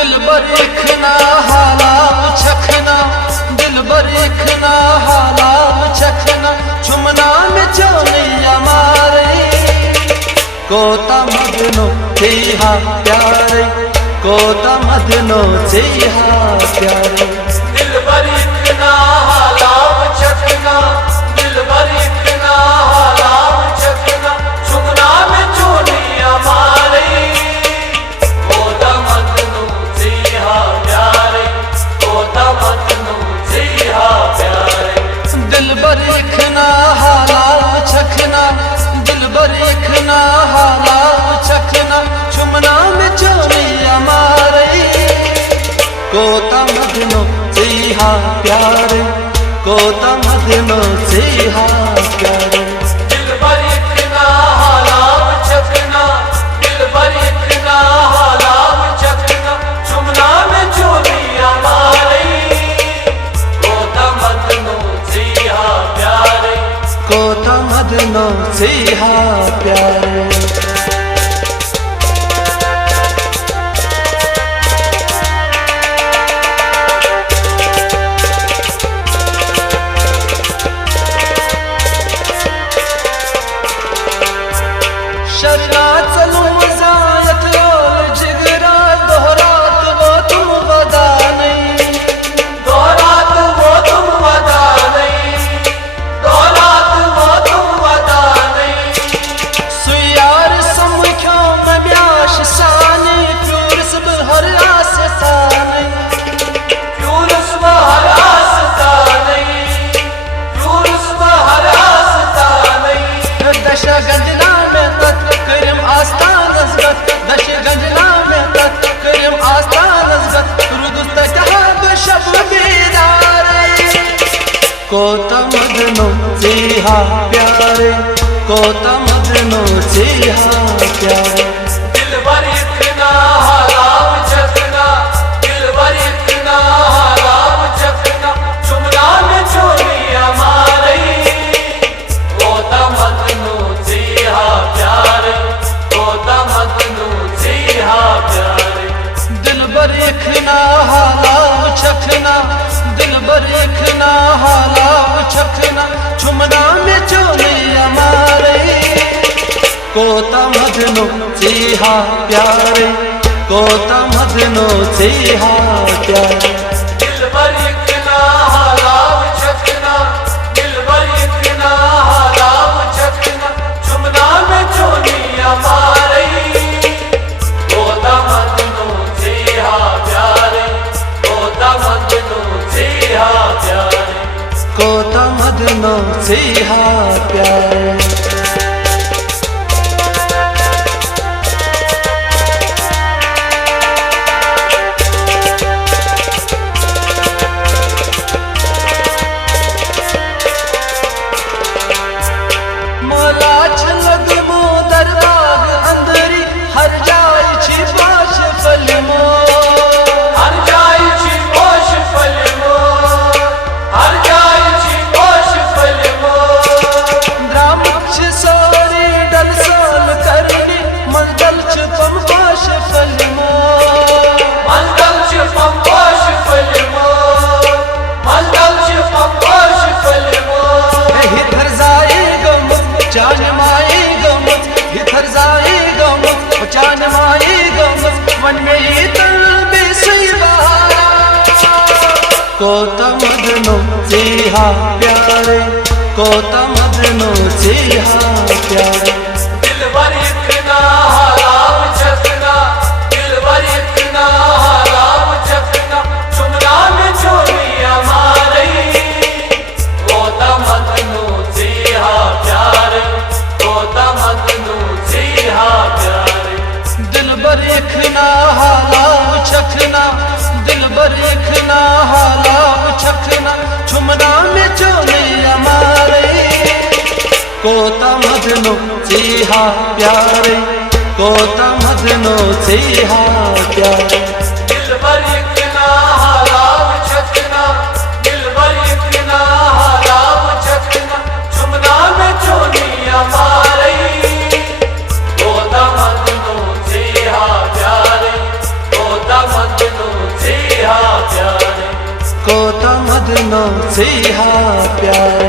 दिल बर इखना हालाम चखना, दिल बर इखना हालाम चखना, छुमना में चोनिया मारे कोता मदनो चेहा प्यारे, कोता मदनो चेहा प्यारे। दिल बर इखना हालाम चखना, दिल बर इखना हालाम चखना, छुमना में चोनिया मारे कोता मदनो चेहा प्यारे, कोता मदनो चेहा प्यारे। दिल बर इखना हालाम चखना, दिल बर इखना हालाम चखना, छुमना में चोनिया मारे कोता मदनो चेहा प्यारे, कोता मदनो चेहा प्यारे। दिल बर इखना हालाम चखना, दिल बर इखना हालाम चखना, छुमना में चोनिया मारे कोता मदनो चेहा प्यारे, कोता मदनो चेहा प्यारे। शरणा चलूं जायत रोल जिगरा दोहरात वो तुम वदा नहीं, दोहरात वो तुम वदा नहीं, दोहरात वो तुम वदा नहीं। सुयार समख्यो में ब्याश सानी, प्यूरस हर आस सानी, प्यूरस हर आस्ता नहीं, प्यूरस हर आस्ता नहीं। दशा गंजना में तत् करिम आस्तान नज़गत, दश गंजना में तत् करिम आस्तान नज़गत, रुदुस्त कहाब शब बेदारे कोता मदनो चेहा प्यारे, कोता मदनो चेहा प्यारे। दिल बर इखना हालाम चखना, दिल बर इखना हालाम चखना, छुमना में चोनिया मारे कोता मदनो चेहा प्यारे, कोता मदनो चेहा प्यारे। दिल बर इखना हालाम चखना, दिल बर इखना हालाम चखना, छुमना में चोनिया मारे कोता मदनो चेहा प्यारे, कोता मदनो चेहा प्यारे। दिल बर इखना हालाम चखना, दिल बर इखना हालाम चखना, छुमना में चोनिया मारे कोता मदनो चेहा प्यारे, कोता मदनो चेहा प्यारे। कोता मदनो चेहा प्यारे। मोला लगबो दरबाग अंदरी, हर जाय छी बाश फलमो, हर जाय छी बोश फलमो, हर जाय छी बोश फलमो। द्रामक्ष सोरी डल सोल करनी, मंडल छुपम बाश फलमो, मंडल छुपम बोश फलमो, मंडल छुपम बोश फलमो। हिथर जाए गमत जान माए गमत, हिथर जाए गमत जान माए गमत, मन में ये तलबे सुई बहारा कोता मदनो चेहा प्यारे, कोता मदनो चेहा प्यारे। दिल बर इखना हालाम चखना, दिल बर इखना हालाम चखना, छुमना में चोनिया मारे कोता मदनो चेहा प्यारे, कोता मदनो चेहा प्यारे। दिल बर इखना हालाम चखना, दिल बर इखना हालाम चखना, छुमना में चोनिया मारे कोता मदनो चेहा प्यारे, कोता मदनो चेहा प्यारे। दिल बर इखना हालाम चखना, दिल बर इखना हालाम चखना, छुमना में चोनिया मारे कोता मदनो चेहा प्यारे, कोता मदनो से हा प्यारे।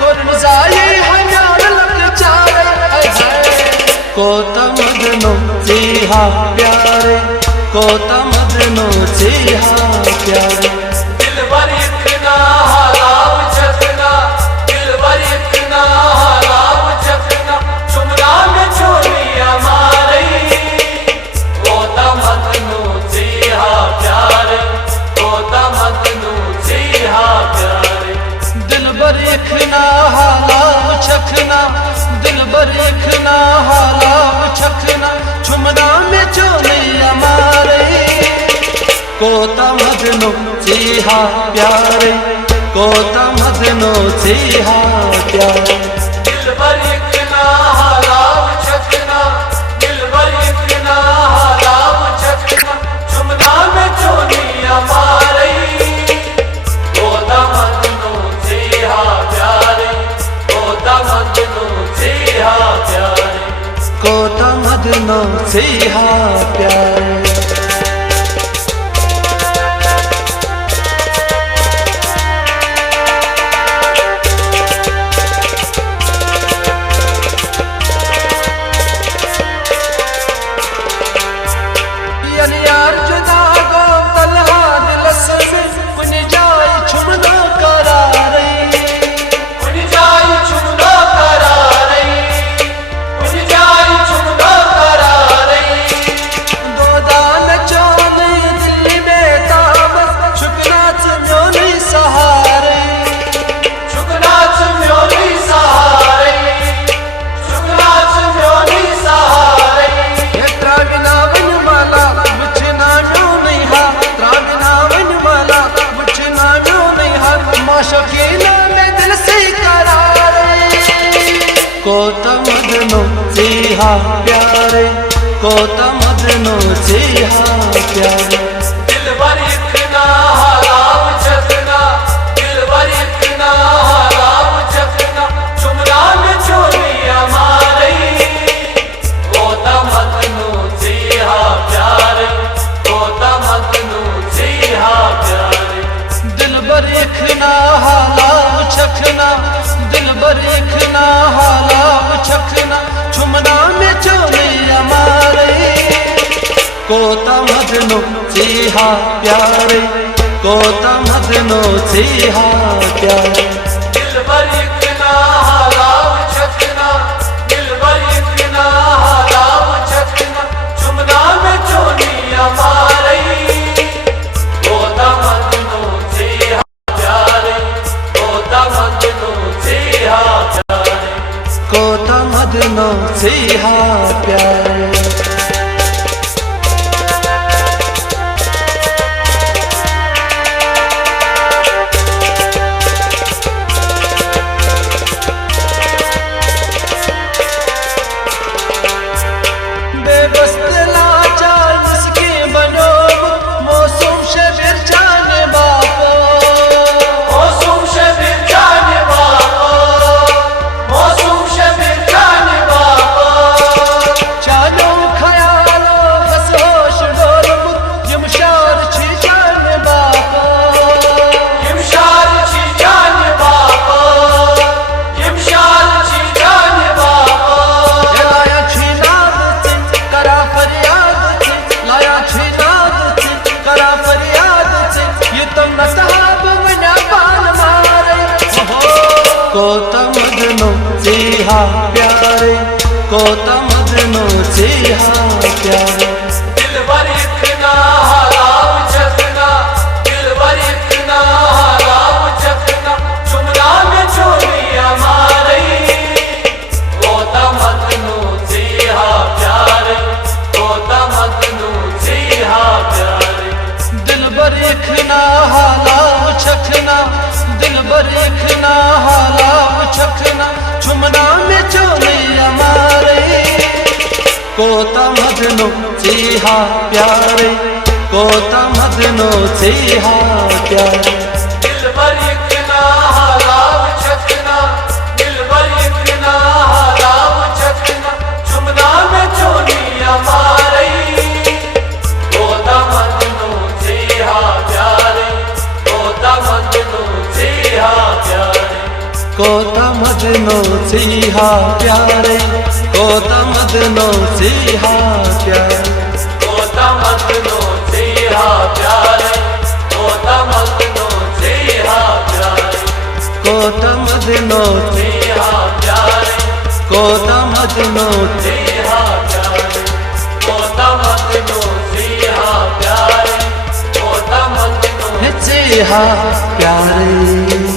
करन जाए हयार लग चारे को तमदनो से हा प्यारे को तमदनो से हा प्यारे। दिलबर इतना हालाव चखना दिलबर इतना हालाव चखना चुमना में छोड़िया मारे को तमदनो से हा प्यारे को तमदनो से हा प्यारे। दिलबर इतना हालाव चखना दिलबर इतना हालाव चखना चुमना में चोलिया मारे को तमदनो से हा प्यारे को तमदनो से हा प्यारे। दिलबर इतना हालाव चखना दिलबर इतना हालाव चखना चुमना में छोड़िया मारे को तमदनो से हा प्यारे को तमदनो से हा प्यारे। को तमदनो से हा प्यारे। यार जुदा गो तलहा दिल से कुन जाए छुमना करारे कुन जाए छुमना करारे कुन जाए छुमना करारे। दो दान चोले दिल में ताबत शुक्रा चम्योनी सहारे शुक्रा चम्योनी सहारे शुक्रा चम्योनी सहारे। ये त्राविना वन माला मुझना म्यों नहीं हा त्राविना वन माला मुझना म्यों नहीं हा माशकीना में दिल से करारे को तमदनो से हा प्यारे को तमदनो से हा प्यारे। दिलबर इतना हालाव चखना दिलबर इतना हालाव चखना चुमना में छोड़िया मारे को तमदनो से हा प्यारे को तमदनो से हा प्यारे। दिलबर इतना हालाव चखना दिलबर इतना हालाव चखना चुमना में चोलिया मारे को तमदनो से हा प्यारे को तमदनो से हा प्यारे। दिलबर इतना हालाव चखना दिलबर इतना हालाव चखना चुमना में छोड़िया मारे को तमदनो से हा प्यारे को तमदनो से हा प्यारे। को तमदनो से हा प्यारे। बेबस लाचार मुस्किन बनो मौसम शबीर जाने बापो मौसम शबीर जाने बापो मौसम शबीर जाने बापो। चालो खयालो बस होश डोरब यमशार छी जाने बापो यमशार छी जाने बापो यमशार छी जाने बापो। लाया छी नाद करा फरियाद लाया छी नाद करा फरियाद ये तुम न साहब मना पान मारे को तमदनो से हा प्यारे को तमदनो से हा प्यारे। दिलबर इतना कोता मदनो चीहा प्यारे, कोता मदनो चीहा प्यारे। दिलबर इतना हलाव छकना, दिलबर इतना हलाव छकना, चुमना में चोनिया मारई। कोता मदनो चीहा प्यारे, कोता मदनो चीहा प्यारे। कोता मदनो चीहा प्यारे, कोता मदनो चीहा प्यारे। कोता मदनो चीहा प्यारे, कोता मदनो चीहा प्यारे। कोता मदनो चीहा प्यारे, कोता मदनो चीहा प्यारे। कोता मदनो चीहा प्यारे, कोता मदनो चीहा प्यारे।